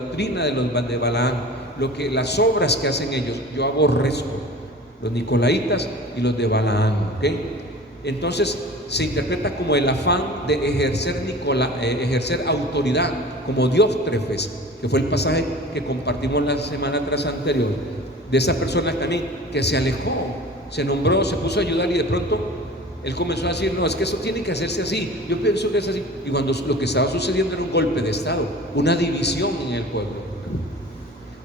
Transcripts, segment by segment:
doctrina de los de Balaam, las obras que hacen ellos, yo aborrezco. Los nicolaitas y los de Balaam, ¿ok? Entonces se interpreta como el afán de ejercer autoridad, como Diótrefes, que fue el pasaje que compartimos la semana tras anterior, de esa persona también que se alejó, se nombró, se puso a ayudar y de pronto él comenzó a decir, no, es que eso tiene que hacerse así, yo pienso que es así, y cuando lo que estaba sucediendo era un golpe de estado, una división en el pueblo,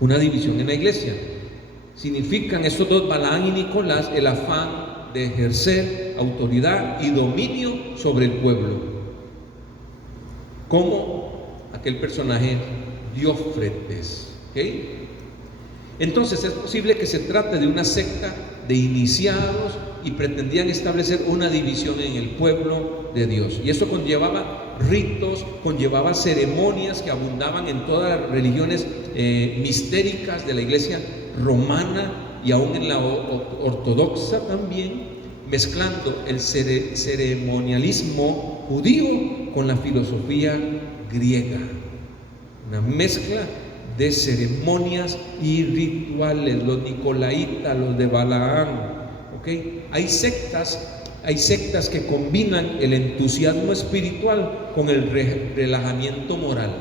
una división en la iglesia. Significan estos dos, Balaam y Nicolás, el afán de ejercer autoridad y dominio sobre el pueblo, como aquel personaje Diótrefes, ¿ok? Entonces es posible que se trate de una secta de iniciados y pretendían establecer una división en el pueblo de Dios, y eso conllevaba ritos, conllevaba ceremonias que abundaban en todas las religiones mistéricas de la iglesia romana y aún en la ortodoxa también, mezclando el ceremonialismo judío con la filosofía griega, una mezcla de ceremonias y rituales, los nicolaitas, los de Balaam, ¿okay? Hay sectas que combinan el entusiasmo espiritual con el relajamiento moral.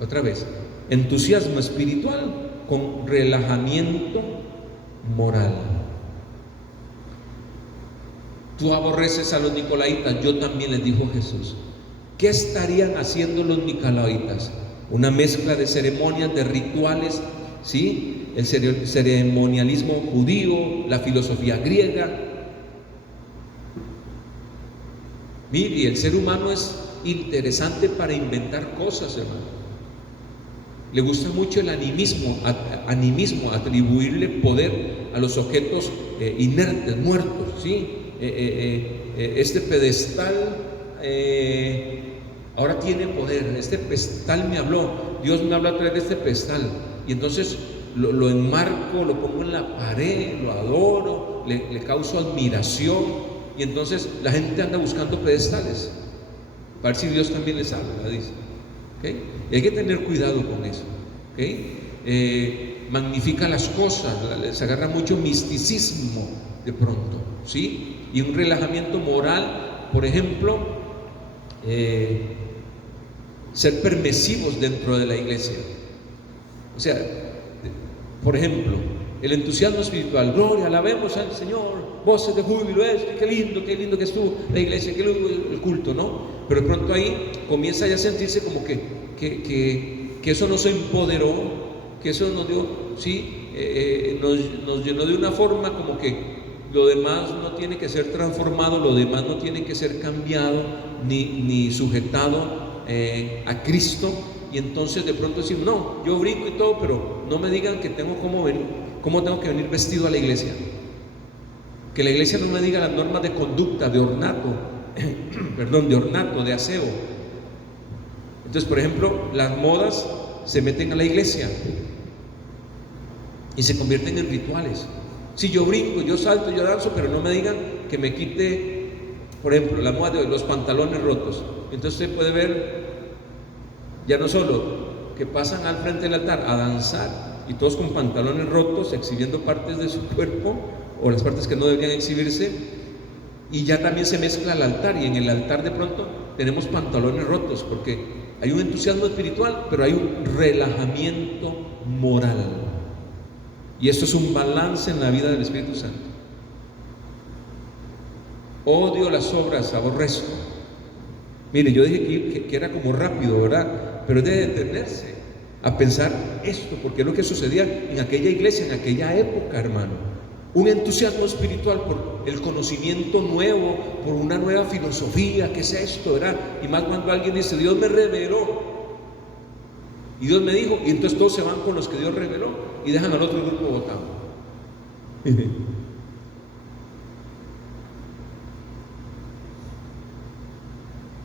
Otra vez, entusiasmo espiritual con relajamiento moral. Tú aborreces a los nicolaitas, yo también, les dijo Jesús. ¿Qué estarían haciendo los nicolaitas? Una mezcla de ceremonias, de rituales, ¿sí? El ceremonialismo judío, la filosofía griega. Mire, el ser humano es interesante para inventar cosas, hermano. Le gusta mucho el animismo, atribuirle poder a los objetos inertes, muertos, ¿sí? Este pedestal ahora tiene poder, este pedestal me habló, Dios me habló a través de este pedestal, y entonces lo enmarco, lo pongo en la pared, lo adoro, le causo admiración, y entonces la gente anda buscando pedestales, para ver si Dios también les habla, dice. ¿Okay? Y hay que tener cuidado con eso, ¿okay? Magnifica las cosas, se agarra mucho misticismo de pronto, ¿sí? Y un relajamiento moral, por ejemplo, ser permisivos dentro de la iglesia. O sea, por ejemplo, el entusiasmo espiritual, gloria, alabemos al Señor, voces de júbilo, qué lindo que estuvo la iglesia, qué lindo el culto, ¿no? Pero de pronto ahí comienza ya a sentirse como que eso nos empoderó, que eso nos dio, ¿sí? Nos llenó de una forma como que lo demás no tiene que ser transformado, lo demás no tiene que ser cambiado ni sujetado a Cristo, y entonces de pronto decimos, no, yo brinco y todo, pero no me digan que tengo cómo tengo que venir vestido a la iglesia, que la iglesia no me diga las normas de conducta, de ornato, de aseo. Entonces, por ejemplo, las modas se meten a la iglesia y se convierten en rituales. Si yo brinco, yo salto, yo danzo, pero no me digan que me quite, por ejemplo, la moda de los pantalones rotos. Entonces usted puede ver, ya no solo que pasan al frente del altar a danzar y todos con pantalones rotos, exhibiendo partes de su cuerpo o las partes que no deberían exhibirse, y ya también se mezcla el altar, y en el altar de pronto tenemos pantalones rotos, porque hay un entusiasmo espiritual, pero hay un relajamiento moral. Y esto es un balance en la vida del Espíritu Santo. Odio las obras, aborrezco. Mire, yo dije que era como rápido, ¿verdad? Pero es de detenerse a pensar esto, porque es lo que sucedía en aquella iglesia, en aquella época, hermano. Un entusiasmo espiritual por el conocimiento nuevo, por una nueva filosofía. ¿Qué es esto, verdad? Y más cuando alguien dice, Dios me reveló y Dios me dijo, y entonces todos se van con los que Dios reveló y dejan al otro grupo votado.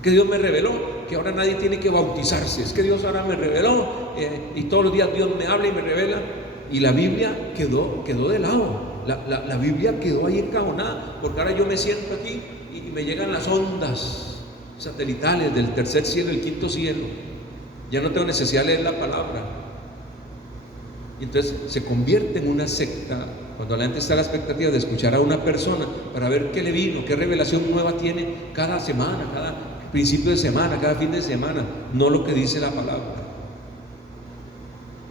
Que Dios me reveló que ahora nadie tiene que bautizarse, es que Dios ahora me reveló, y todos los días Dios me habla y me revela, y la Biblia quedó de lado. La Biblia quedó ahí encajonada, porque ahora yo me siento aquí y me llegan las ondas satelitales del tercer cielo, el quinto cielo, Ya no tengo necesidad de leer la palabra. Y entonces se convierte en una secta cuando la gente está a la expectativa de escuchar a una persona para ver qué le vino, qué revelación nueva tiene cada semana, cada principio de semana, cada fin de semana, no lo que dice la palabra.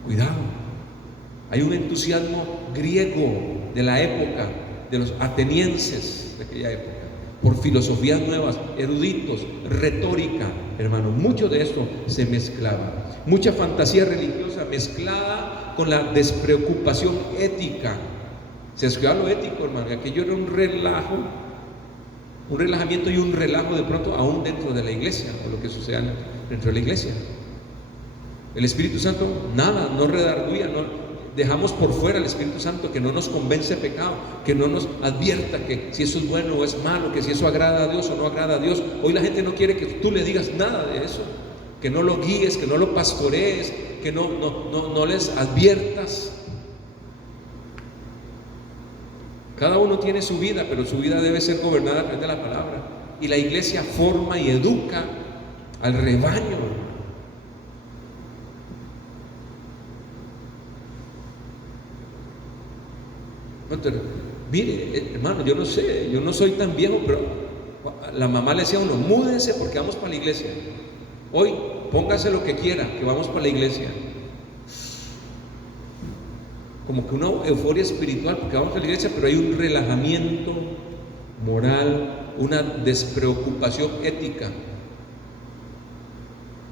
Cuidado, hay un entusiasmo griego de la época, de los atenienses de aquella época, por filosofías nuevas, eruditos, retórica, hermano. Mucho de esto se mezclaba, mucha fantasía religiosa mezclada con la despreocupación ética. Se descuidaba lo ético, hermano. Aquello era un relajo, un relajamiento y un relajo de pronto aún dentro de la iglesia, o lo que suceda dentro de la iglesia. El Espíritu Santo, nada, no redarguía, no dejamos por fuera al Espíritu Santo, que no nos convence de pecado, que no nos advierta que si eso es bueno o es malo, que si eso agrada a Dios o no agrada a Dios. Hoy la gente no quiere que tú le digas nada de eso, que no lo guíes, que no lo pastorees, que no les adviertas. Cada uno tiene su vida, pero su vida debe ser gobernada a través de la palabra. Y la iglesia forma y educa al rebaño. Mire, hermano, yo no sé, yo no soy tan viejo, pero la mamá le decía a uno: múdense porque vamos para la iglesia. Hoy, póngase lo que quiera, que vamos para la iglesia. Como que una euforia espiritual porque vamos a la iglesia, pero hay un relajamiento moral, una despreocupación ética.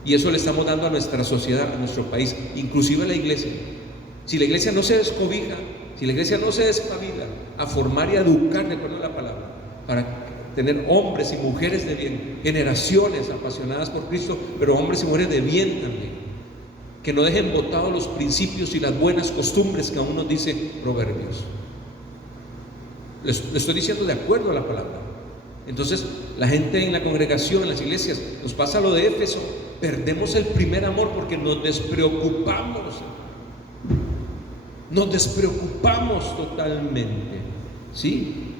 Y eso le estamos dando a nuestra sociedad, a nuestro país, inclusive a la iglesia. Si la iglesia no se descobija, si la iglesia no se despabila a formar y a educar de acuerdo a la palabra, para tener hombres y mujeres de bien, generaciones apasionadas por Cristo, pero hombres y mujeres de bien también, que no dejen botados los principios y las buenas costumbres que aún nos dice Proverbios. Le estoy diciendo de acuerdo a la palabra. Entonces, la gente en la congregación, en las iglesias, nos pasa lo de Éfeso, perdemos el primer amor porque nos despreocupamos. Nos despreocupamos totalmente, ¿sí?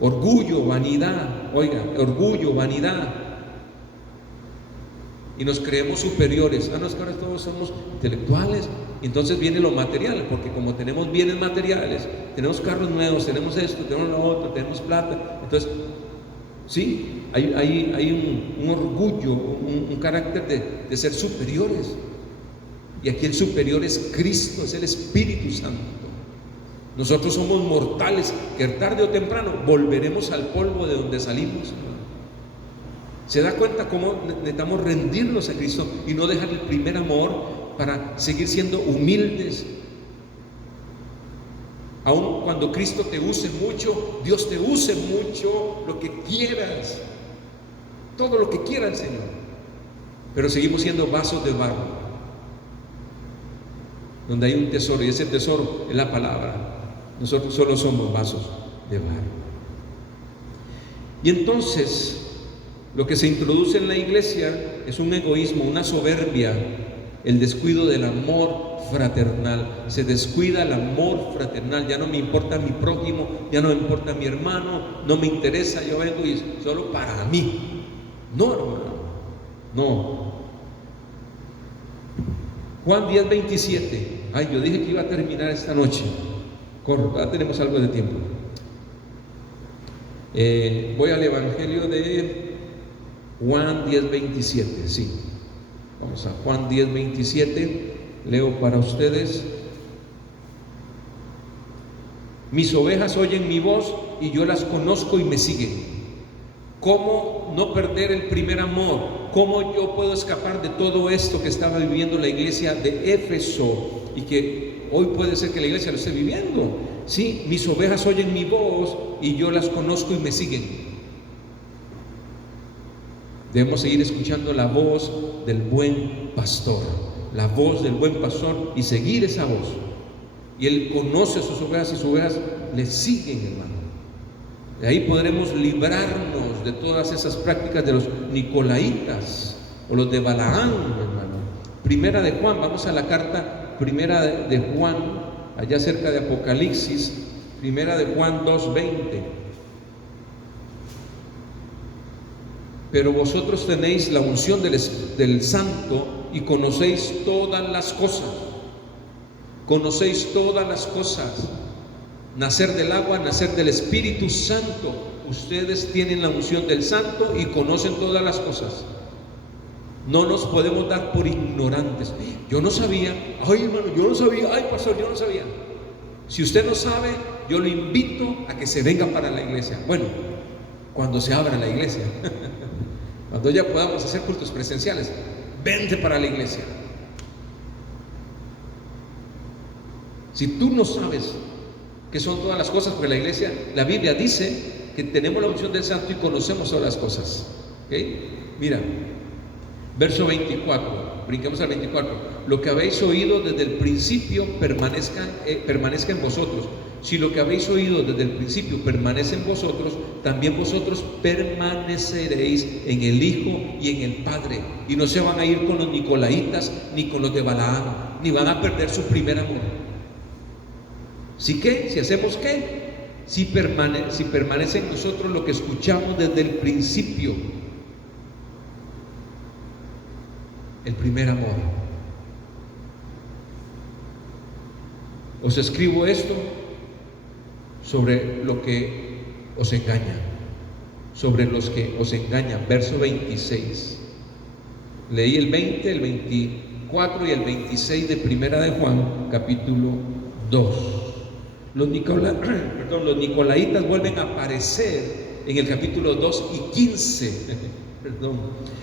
Orgullo, vanidad, oiga, orgullo, vanidad. Y nos creemos superiores. No, es que ahora todos somos intelectuales. Y entonces viene lo material, porque como tenemos bienes materiales, tenemos carros nuevos, tenemos esto, tenemos lo otro, tenemos plata. Entonces, sí, hay un orgullo, un carácter de ser superiores. Y aquí el superior es Cristo, es el Espíritu Santo. Nosotros somos mortales, que tarde o temprano volveremos al polvo de donde salimos. ¿Se da cuenta cómo necesitamos rendirnos a Cristo y no dejar el primer amor para seguir siendo humildes? Aun cuando Cristo te use mucho, Dios te use mucho, lo que quieras, todo lo que quiera el Señor, pero seguimos siendo vasos de barro, donde hay un tesoro, y ese tesoro es la palabra. Nosotros solo somos vasos de barro. Y entonces, lo que se introduce en la iglesia es un egoísmo, una soberbia, el descuido del amor fraternal. Se descuida el amor fraternal. Ya no me importa mi prójimo, ya no me importa mi hermano, no me interesa, yo vengo y solo para mí. No, hermano, no. Juan 10:27. Ay, yo dije que iba a terminar esta noche. Corro, ya tenemos algo de tiempo. Voy al Evangelio de Juan 10:27. Sí, vamos a Juan 10:27. Leo para ustedes. Mis ovejas oyen mi voz y yo las conozco y me siguen. ¿Cómo no perder el primer amor? ¿Cómo yo puedo escapar de todo esto que estaba viviendo la iglesia de Éfeso y que hoy puede ser que la iglesia lo esté viviendo? Sí, mis ovejas oyen mi voz y yo las conozco y me siguen. Debemos seguir escuchando la voz del buen pastor, la voz del buen pastor, y seguir esa voz. Y él conoce a sus ovejas y sus ovejas le siguen, hermano. De ahí podremos librarnos de todas esas prácticas de los nicolaitas o los de Balaán, hermano. Primera de Juan, vamos a la carta primera de Juan, allá cerca de Apocalipsis, primera de Juan 2:20. pero vosotros tenéis la unción del Santo y conocéis todas las cosas. Conocéis todas las cosas. Nacer del agua, nacer del Espíritu Santo. Ustedes tienen la unción del Santo y conocen todas las cosas. No nos podemos dar por ignorantes. Yo no sabía. Ay, hermano, yo no sabía. Ay, pastor, yo no sabía. Si usted no sabe, yo lo invito a que se venga para la iglesia. Bueno, cuando se abra la iglesia, cuando ya podamos hacer cultos presenciales, vente para la iglesia. Si tú no sabes qué son todas las cosas, porque la iglesia, la Biblia dice que tenemos la unción del Santo y conocemos todas las cosas. ¿Okay? Mira, verso 24, brinquemos al 24. Lo que habéis oído desde el principio permanezca en vosotros. Si lo que habéis oído desde el principio permanece en vosotros, también vosotros permaneceréis en el Hijo y en el Padre. Y no se van a ir con los nicolaitas ni con los de Balaam, ni van a perder su primer amor. ¿Sí qué? ¿Si hacemos qué? Si permanece en nosotros lo que escuchamos desde el principio, el primer amor. Os escribo esto sobre lo que os engaña, sobre los que os engañan. Verso 26. Leí el 20, el 24 y el 26 de Primera de Juan, capítulo 2. Los nicolaitas vuelven a aparecer en el capítulo 2 y 15.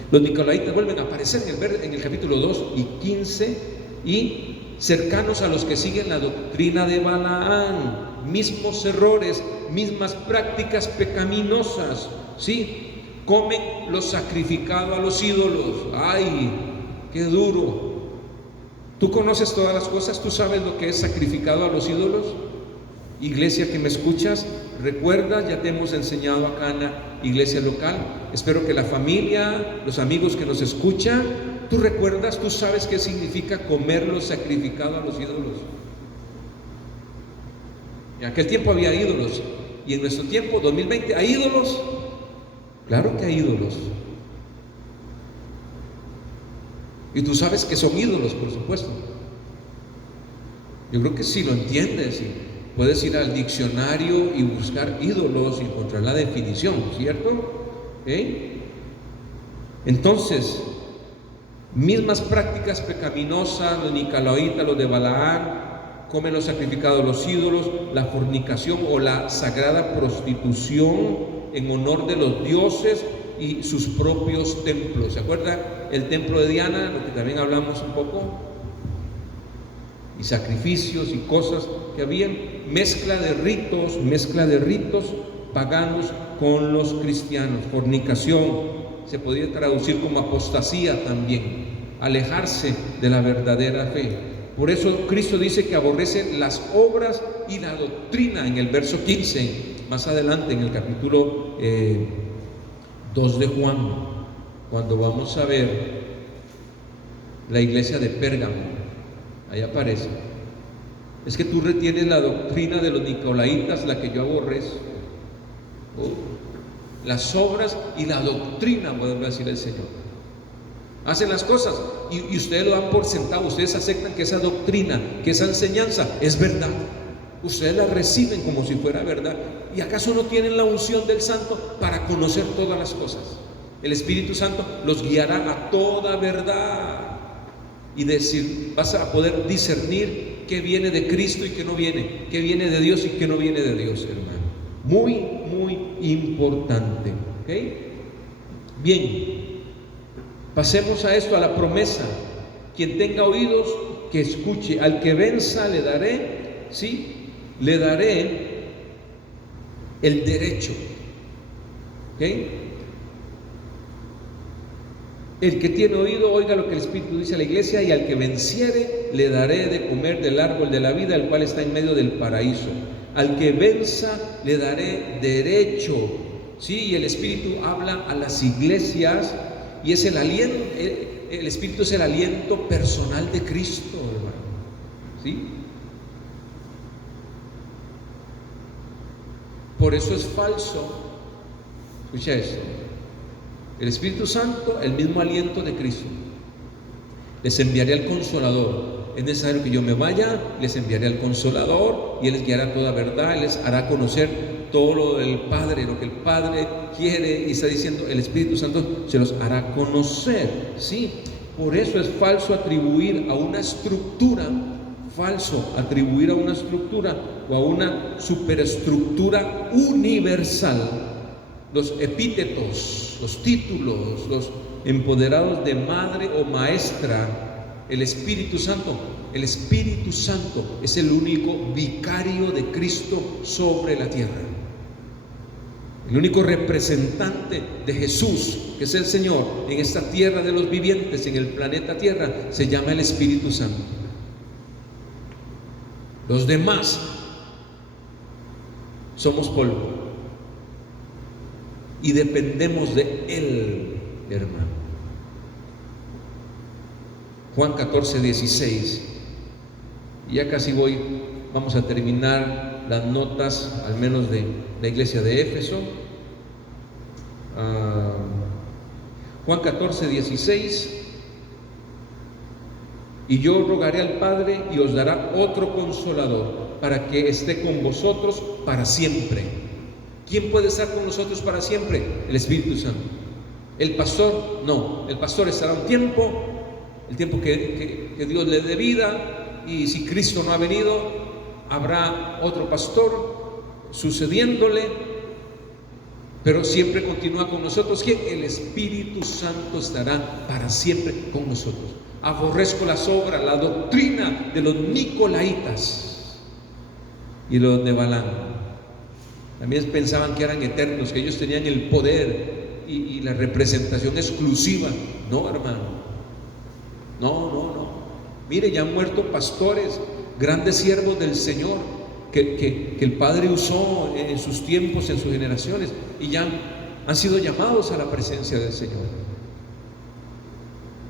Los nicolaitas vuelven a aparecer en el capítulo 2 y 15, y cercanos a los que siguen la doctrina de Balaam, mismos errores, mismas prácticas pecaminosas, ¿sí? Comen lo sacrificado a los ídolos. ¡Ay, qué duro! ¿Tú conoces todas las cosas? ¿Tú sabes lo que es sacrificado a los ídolos? Iglesia que me escuchas, recuerda, ya te hemos enseñado acá en la iglesia local. Espero que la familia, los amigos que nos escuchan, tú recuerdas, tú sabes qué significa comer lo sacrificado a los ídolos. En aquel tiempo había ídolos, y en nuestro tiempo, 2020, ¿hay ídolos? Claro que hay ídolos. Y tú sabes que son ídolos, por supuesto. Yo creo que sí lo entiendes. Puedes ir al diccionario y buscar ídolos y encontrar la definición, ¿cierto? Entonces, mismas prácticas pecaminosas, los nicolaitas, los de Balaam, comen los sacrificados a los ídolos, la fornicación o la sagrada prostitución en honor de los dioses y sus propios templos. ¿Se acuerdan? El templo de Diana, lo que también hablamos un poco, y sacrificios y cosas que habían, mezcla de ritos paganos con los cristianos. Fornicación se podría traducir como apostasía también, alejarse de la verdadera fe. Por eso Cristo dice que aborrece las obras y la doctrina en el verso 15, más adelante en el capítulo 2 de Juan, cuando vamos a ver la iglesia de Pérgamo. Ahí aparece. Es que tú retienes la doctrina de los nicolaitas, la que yo aborrezco. Las obras y la doctrina, vuelve a decir el Señor. Hacen las cosas y ustedes lo dan por sentado. Ustedes aceptan que esa doctrina, que esa enseñanza es verdad. Ustedes la reciben como si fuera verdad. ¿Y acaso no tienen la unción del Santo para conocer todas las cosas? El Espíritu Santo los guiará a toda verdad. Y decir, vas a poder discernir qué viene de Cristo y qué no viene, qué viene de Dios y qué no viene de Dios, hermano. Muy, muy importante. ¿Okay? Bien, pasemos a esto, a la promesa. Quien tenga oídos, que escuche. Al que venza le daré, ¿sí? Le daré el derecho. ¿Okay? El que tiene oído, oiga lo que el Espíritu dice a la iglesia. Y al que venciere, le daré de comer del árbol de la vida, el cual está en medio del paraíso. Al que venza, le daré derecho. Sí, y el Espíritu habla a las iglesias, y es el aliento, el Espíritu es el aliento personal de Cristo, hermano. ¿Sí? Por eso es falso, escucha esto, El Espíritu Santo, el mismo aliento de Cristo. Les enviaré al Consolador. Es necesario que yo me vaya, les enviaré al Consolador y Él les guiará toda verdad, Él les hará conocer todo lo del Padre, lo que el Padre quiere, y está diciendo, el Espíritu Santo se los hará conocer, ¿sí? Por eso es falso atribuir a una estructura, o a una superestructura universal los epítetos, los títulos, los empoderados de madre o maestra, el Espíritu Santo. El Espíritu Santo es el único vicario de Cristo sobre la tierra. El único representante de Jesús, que es el Señor, en esta tierra de los vivientes, en el planeta Tierra, se llama el Espíritu Santo. Los demás somos polvo y dependemos de Él, hermano. Juan 14:16. Y ya casi vamos a terminar las notas, al menos de la iglesia de Éfeso. Juan 14:16. Y yo rogaré al Padre y os dará otro Consolador para que esté con vosotros para siempre. ¿Quién puede estar con nosotros para siempre? El Espíritu Santo. El pastor, no. El pastor estará un tiempo, el tiempo que Dios le dé vida, y si Cristo no ha venido, habrá otro pastor sucediéndole, pero siempre continúa con nosotros. ¿Quién? El Espíritu Santo estará para siempre con nosotros. Aborrezco las obras, la doctrina de los nicolaitas y los de Balaam. También pensaban que eran eternos, que ellos tenían el poder y la representación exclusiva. No, hermano. No. Mire, ya han muerto pastores, grandes siervos del Señor, que el Padre usó en sus tiempos, en sus generaciones, y ya han sido llamados a la presencia del Señor.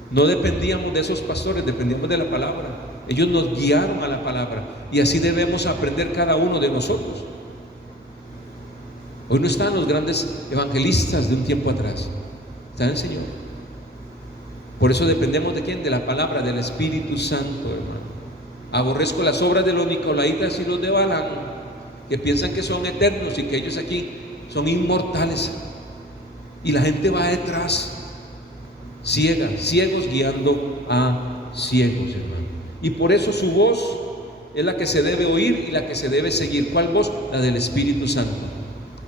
No dependíamos de esos pastores, dependíamos de la palabra. Ellos nos guiaron a la palabra, y así debemos aprender cada uno de nosotros. Hoy no están los grandes evangelistas de un tiempo atrás, está el Señor. Por eso dependemos de ¿quién? De la palabra, del Espíritu Santo, hermano. Aborrezco las obras de los nicolaitas y los de Balaam, que piensan que son eternos y que ellos aquí son inmortales, y la gente va detrás, ciegos guiando a ciegos, hermano. Y por eso su voz es la que se debe oír y la que se debe seguir. ¿Cuál voz? La del Espíritu Santo.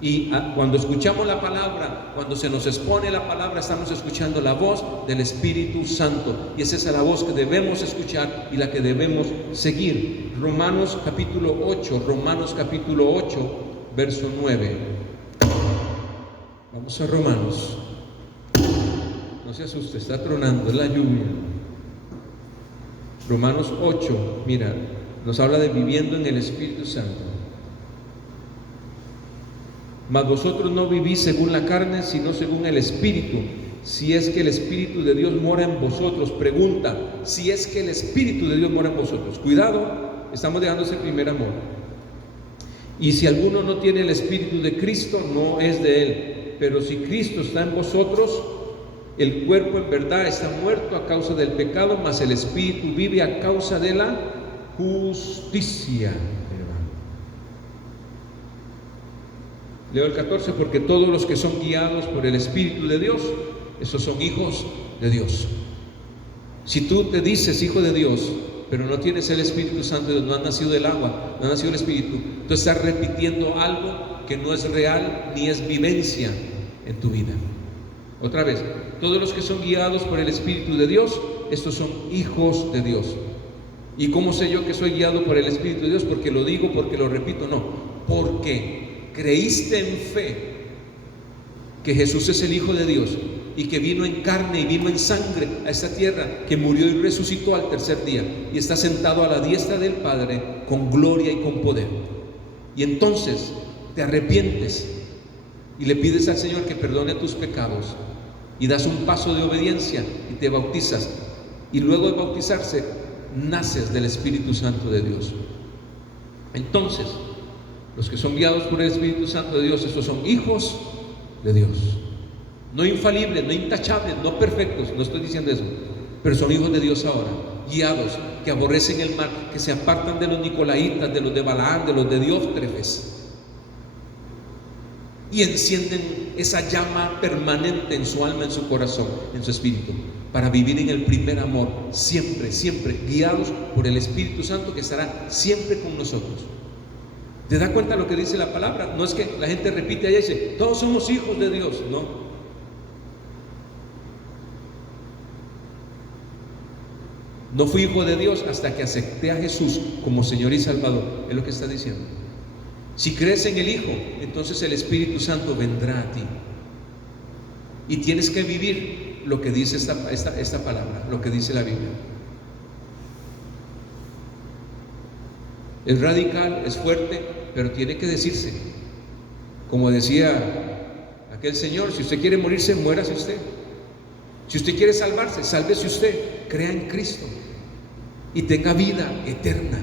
Y cuando escuchamos la palabra, cuando se nos expone la palabra, estamos escuchando la voz del Espíritu Santo, y esa es la voz que debemos escuchar y la que debemos seguir. Romanos capítulo 8, verso 9. Vamos a Romanos. No se asuste, está tronando, es la lluvia. Romanos 8, mira, nos habla de viviendo en el Espíritu Santo. Mas vosotros no vivís según la carne, sino según el Espíritu, si es que el Espíritu de Dios mora en vosotros. Pregunta, si es que el Espíritu de Dios mora en vosotros. Cuidado, estamos dejando ese primer amor. Y si alguno no tiene el Espíritu de Cristo, no es de él. Pero si Cristo está en vosotros, el cuerpo en verdad está muerto a causa del pecado, mas el Espíritu vive a causa de la justicia. Leo el 14, porque todos los que son guiados por el Espíritu de Dios, esos son hijos de Dios. Si tú te dices hijo de Dios, pero no tienes el Espíritu Santo, no has nacido del agua, no has nacido del Espíritu, tú estás repitiendo algo que no es real ni es vivencia en tu vida. Otra vez, todos los que son guiados por el Espíritu de Dios, estos son hijos de Dios. ¿Y cómo sé yo que soy guiado por el Espíritu de Dios? Porque lo digo, porque lo repito, no, porque creíste en fe que Jesús es el Hijo de Dios y que vino en carne y vino en sangre a esta tierra, que murió y resucitó al tercer día y está sentado a la diestra del Padre con gloria y con poder. Y entonces te arrepientes y le pides al Señor que perdone tus pecados y das un paso de obediencia y te bautizas, y luego de bautizarse naces del Espíritu Santo de Dios. Entonces los que son guiados por el Espíritu Santo de Dios, estos son hijos de Dios. no infalibles, no intachables, no perfectos, no estoy diciendo eso, pero son hijos de Dios ahora, guiados, que aborrecen el mal, que se apartan de los nicolaitas, de los de Balaam, de los de Diótrefes, y encienden esa llama permanente en su alma, en su corazón, en su espíritu, para vivir en el primer amor, siempre, siempre, guiados por el Espíritu Santo que estará siempre con nosotros. ¿Te das cuenta lo que dice la palabra? No es que la gente repite allá y dice, todos somos hijos de Dios, no. No fui hijo de Dios hasta que acepté a Jesús como Señor y Salvador, es lo que está diciendo. Si crees en el Hijo, entonces el Espíritu Santo vendrá a ti. Y tienes que vivir lo que dice esta palabra, lo que dice la Biblia. Es radical, es fuerte, pero tiene que decirse. Como decía aquel señor, si usted quiere morirse, muérase usted. Si usted quiere salvarse, sálvese usted. Crea en Cristo y tenga vida eterna.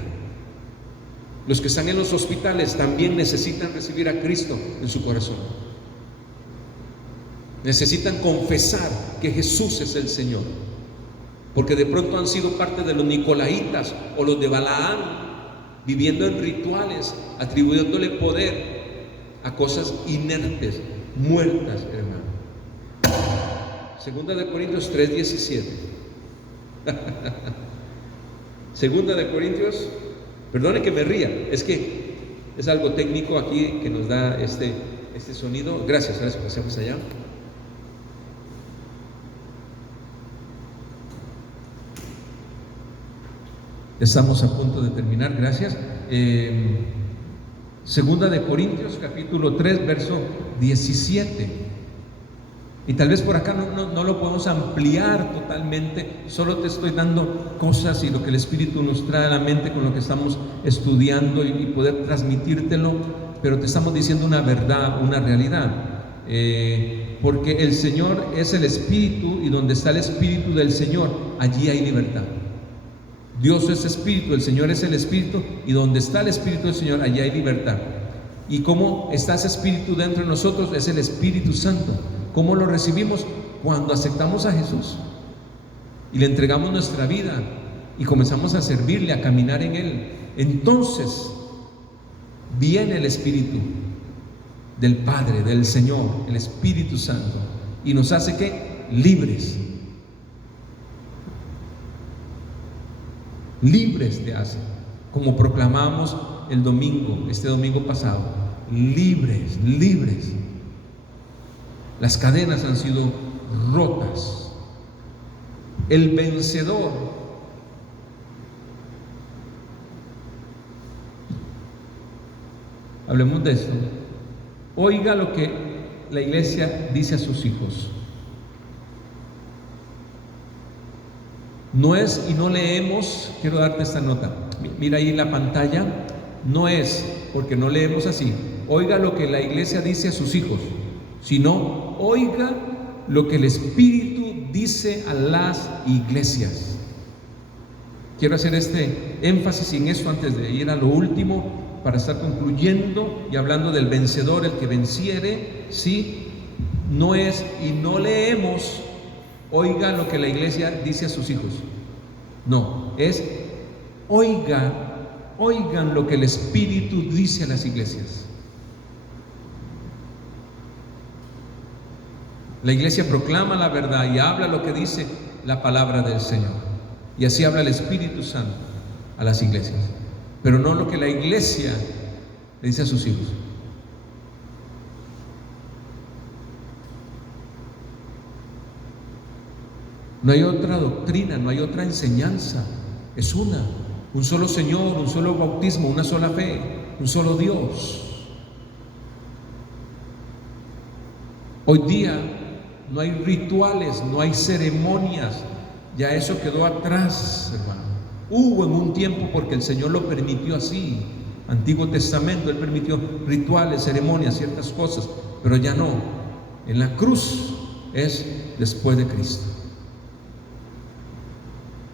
Los que están en los hospitales también necesitan recibir a Cristo en su corazón. Necesitan confesar que Jesús es el Señor, porque de pronto han sido parte de los nicolaitas o los de Balaam, viviendo en rituales, atribuyéndole poder a cosas inertes, muertas, hermano. Segunda de Corintios 3:17. Segunda de Corintios, perdone que me ría, es que es algo técnico aquí que nos da este sonido. Gracias, pasemos allá. Estamos a punto de terminar, gracias. Segunda de Corintios, capítulo 3, verso 17. Y tal vez por acá no lo podemos ampliar totalmente, solo te estoy dando cosas y lo que el Espíritu nos trae a la mente con lo que estamos estudiando y poder transmitírtelo, pero te estamos diciendo una verdad, una realidad. Porque el Señor es el Espíritu, y donde está el Espíritu del Señor, allí hay libertad. Dios es Espíritu, el Señor es el Espíritu, y donde está el Espíritu del Señor, allí hay libertad. ¿Y cómo está ese Espíritu dentro de nosotros? Es el Espíritu Santo. ¿Cómo lo recibimos? Cuando aceptamos a Jesús y le entregamos nuestra vida y comenzamos a servirle, a caminar en Él. Entonces viene el Espíritu del Padre, del Señor, el Espíritu Santo, y nos hace ¿qué? Libres. Libres te hace, como proclamamos el domingo, este domingo pasado. Libres, libres. Las cadenas han sido rotas. El vencedor hablemos de esto. Oiga lo que la iglesia dice a sus hijos. No es, y no leemos, quiero darte esta nota, mira ahí en la pantalla, no es porque no leemos así, oiga lo que la iglesia dice a sus hijos, sino oiga lo que el Espíritu dice a las iglesias. Quiero hacer este énfasis en esto antes de ir a lo último, para estar concluyendo y hablando del vencedor, el que venciere, ¿sí? No es, y no leemos, oiga lo que la iglesia dice a sus hijos. No, es oigan lo que el Espíritu dice a las iglesias. La iglesia proclama la verdad y habla lo que dice la palabra del Señor. Y así habla el Espíritu Santo a las iglesias. Pero no lo que la iglesia le dice a sus hijos. No hay otra doctrina, no hay otra enseñanza. Es un solo Señor, un solo bautismo, una sola fe, un solo Dios. Hoy día no hay rituales, no hay ceremonias. Ya eso quedó atrás, hermano. Hubo en un tiempo, porque el Señor lo permitió así. Antiguo Testamento, Él permitió rituales, ceremonias, ciertas cosas, pero ya no. En la cruz es después de Cristo.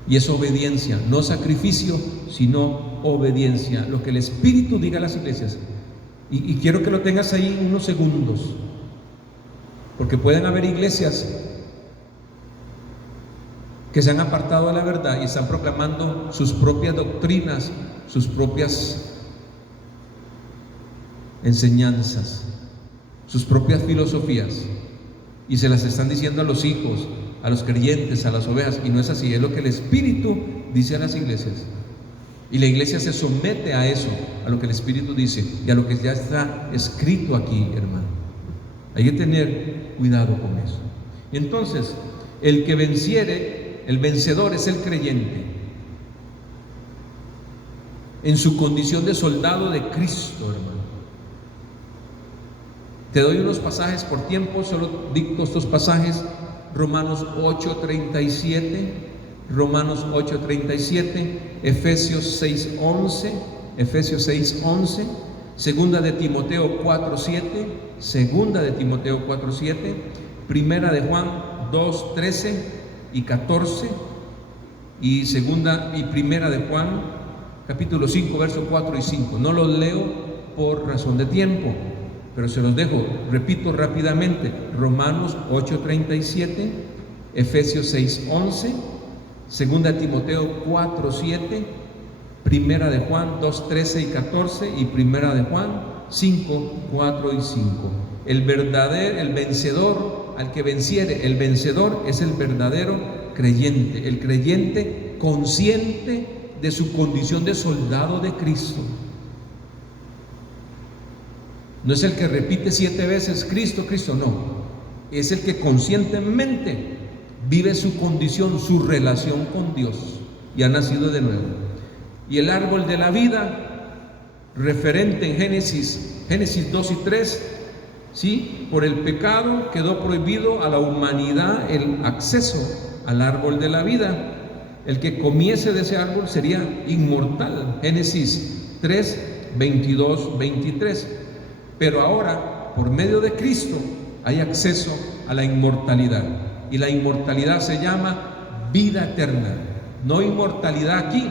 Y es obediencia, no sacrificio, sino obediencia. Lo que el Espíritu diga a las iglesias. Y quiero que lo tengas ahí unos segundos. Porque pueden haber iglesias que se han apartado de la verdad y están proclamando sus propias doctrinas, sus propias enseñanzas, sus propias filosofías, y se las están diciendo a los hijos, a los creyentes, a las ovejas, y no es así. Es lo que el Espíritu dice a las iglesias, y la iglesia se somete a eso, a lo que el Espíritu dice y a lo que ya está escrito aquí, hermano. Hay que tener cuidado con eso. Entonces, el que venciere, el vencedor es el creyente en su condición de soldado de Cristo, hermano. Te doy unos pasajes por tiempo, solo dicto estos pasajes. Romanos 8:37, Romanos 8:37, Efesios 6:11, Segunda de Timoteo 4:7, Segunda de Timoteo 4:7, Primera de Juan 2:13 y 14, y Primera de Juan capítulo 5, versos 4 y 5. No los leo por razón de tiempo, pero se los dejo, repito rápidamente: Romanos 8:37, Efesios 6:11, Segunda Timoteo 4:7, Primera de Juan 2:13 y 14, y Primera de Juan 5, 4 y 5. El vencedor, al que venciere, el vencedor es el verdadero creyente, el creyente consciente de su condición de soldado de Cristo. No es el que repite 7 veces Cristo, Cristo, no. Es el que conscientemente vive su condición, su relación con Dios, y ha nacido de nuevo. Y el árbol de la vida, referente en Génesis 2 y 3, ¿sí? Por el pecado quedó prohibido a la humanidad el acceso al árbol de la vida. El que comiese de ese árbol sería inmortal. Génesis 3, 22, 23. Pero ahora, por medio de Cristo, hay acceso a la inmortalidad. Y la inmortalidad se llama vida eterna. No inmortalidad aquí.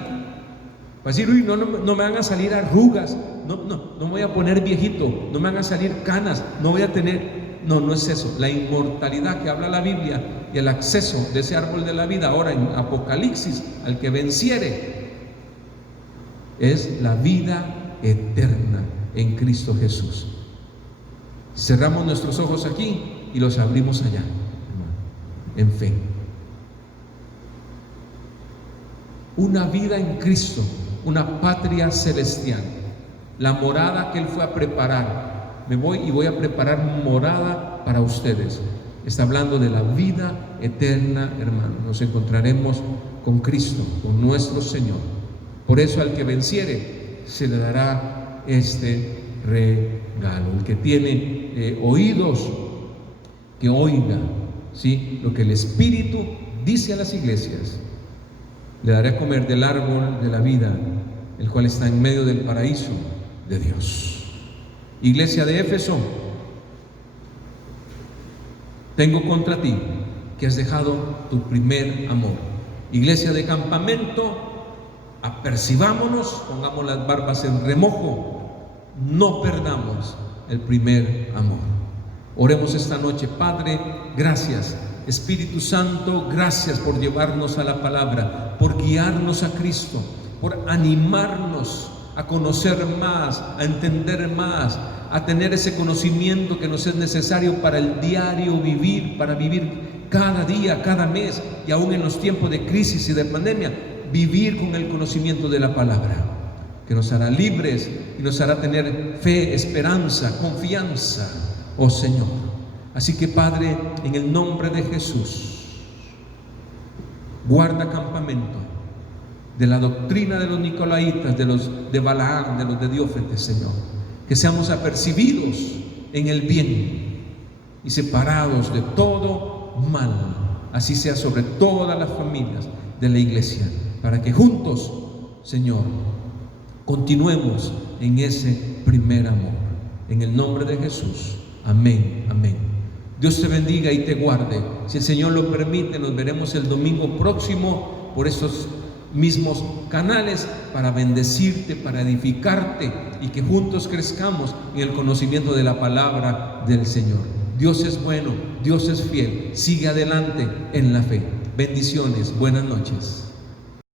Para decir, uy, no me van a salir arrugas, no me voy a poner viejito, no me van a salir canas, no voy a tener... No es eso. La inmortalidad que habla la Biblia y el acceso de ese árbol de la vida, ahora en Apocalipsis, al que venciere, es la vida eterna en Cristo Jesús. Cerramos nuestros ojos aquí y los abrimos allá, en fe. Una vida en Cristo, una patria celestial, la morada que Él fue a preparar. Me voy y voy a preparar morada para ustedes. Está hablando de la vida eterna, hermano. Nos encontraremos con Cristo, con nuestro Señor. Por eso al que venciere se le dará este regalo. El que tiene oídos, que oiga, ¿sí?, lo que el Espíritu dice a las iglesias. Le daré a comer del árbol de la vida, el cual está en medio del paraíso de Dios. Iglesia de Éfeso, tengo contra ti que has dejado tu primer amor. Iglesia de Campamento, apercibámonos, pongamos las barbas en remojo, no perdamos el primer amor. Oremos esta noche. Padre, gracias. Espíritu Santo, gracias por llevarnos a la palabra, por guiarnos a Cristo, por animarnos a conocer más, a entender más, a tener ese conocimiento que nos es necesario para el diario vivir, para vivir cada día, cada mes, y aún en los tiempos de crisis y de pandemia, vivir con el conocimiento de la palabra, que nos hará libres y nos hará tener fe, esperanza, confianza, oh Señor. Así que, Padre, en el nombre de Jesús, guarda Campamento de la doctrina de los nicolaitas, de los de Balaam, de los de Diófetes, Señor. Que seamos apercibidos en el bien y separados de todo mal. Así sea sobre todas las familias de la iglesia, para que juntos, Señor, continuemos en ese primer amor. En el nombre de Jesús. Amén, amén. Dios te bendiga y te guarde. Si el Señor lo permite, nos veremos el domingo próximo por estos mismos canales, para bendecirte, para edificarte, y que juntos crezcamos en el conocimiento de la palabra del Señor. Dios es bueno, Dios es fiel. Sigue adelante en la fe. Bendiciones, buenas noches.